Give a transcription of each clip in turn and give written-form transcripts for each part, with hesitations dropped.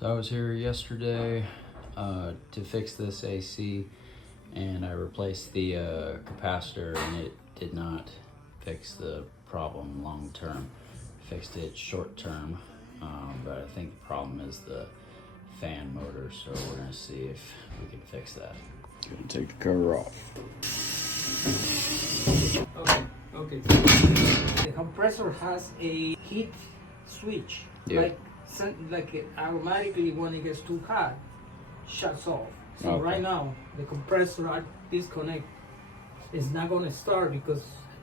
So I was here yesterday to fix this AC, and I replaced the capacitor, and it did not fix the problem long term. Fixed it short term, but I think the problem is the fan motor, so we're gonna see if we can fix that. Gonna take the cover off. Okay. The compressor has a heat switch, Yeah. like it automatically when it gets too hot, shuts off. So Okay. right now the compressor I disconnect is not gonna start because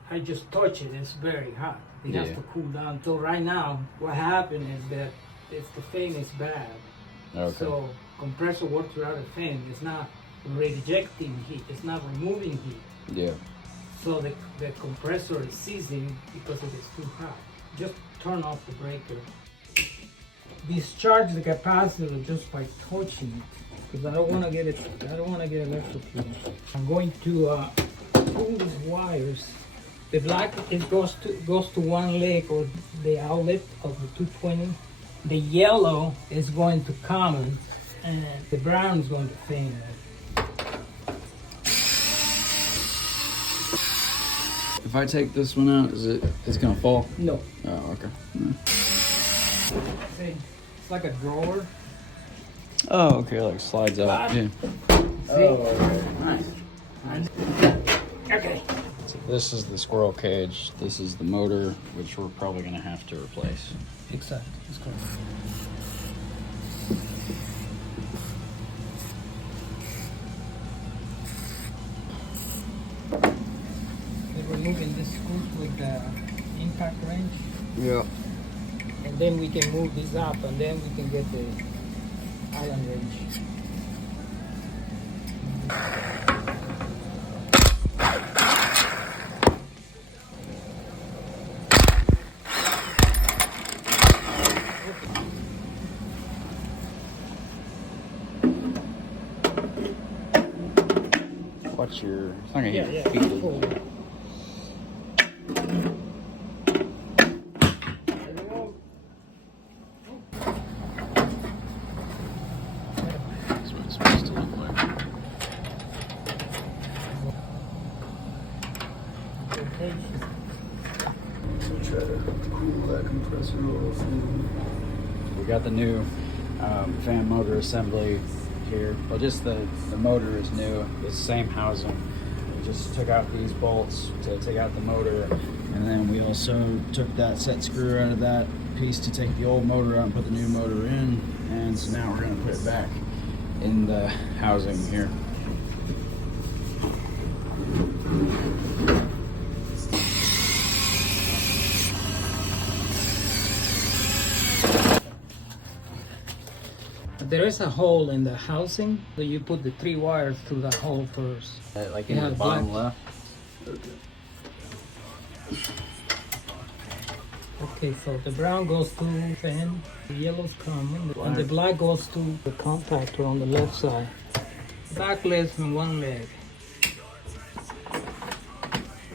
I just touch it. It's very hot. It has Yeah. to cool down. So right now, what happened is that if the fan is bad, Okay. so compressor works without a fan. It's not rejecting heat. It's not removing heat. Yeah. So the compressor is seizing because it is too hot. Just turn off the breaker. Discharge the capacitor just by touching it, because I don't want to get it. I don't want to get electrocuted. I'm going to pull these wires. The black goes to one leg or the outlet of the 220. The yellow is going to common, and the brown is going to fan. If I take this one out, it's gonna fall? No. Oh, okay. See, it's like a drawer. Oh, okay, like slides out. Yeah. See? Nice. Okay. So this is the squirrel cage. This is the motor, which we're probably gonna have to replace. Exactly. It's correct. We're removing this screws with the impact wrench, Yeah. and then we can move this up, and then we can get the Allen wrench. Watch your. It's not gonna hit your Yeah. feet. Cool. That's what it's supposed to look like. So try to cool that compressor off. We got the new fan motor assembly here. Well, just the motor is new. It's the same housing. We just took out these bolts to take out the motor, and then we also took that set screw out of that piece to take the old motor out and put the new motor in. And so now we're gonna put it back in the housing here. There is a hole in the housing, so you put the 3 wires through the hole first. Like in in the the bottom black. left. Okay, so the brown goes to fan, the yellow's common, and the black goes to the contactor on the left side. Back legs and one leg.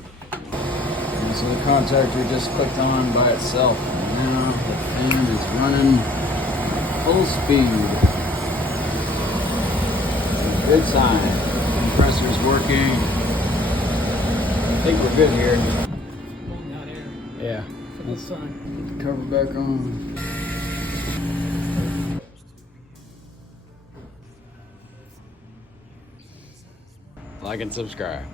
And so the contactor just clicked on by itself. And now the fan is running full speed. Good sign. Compressor's working. I think we're good here. Blowing out air. Yeah. It's a good sign. Put the cover back on. Like and subscribe.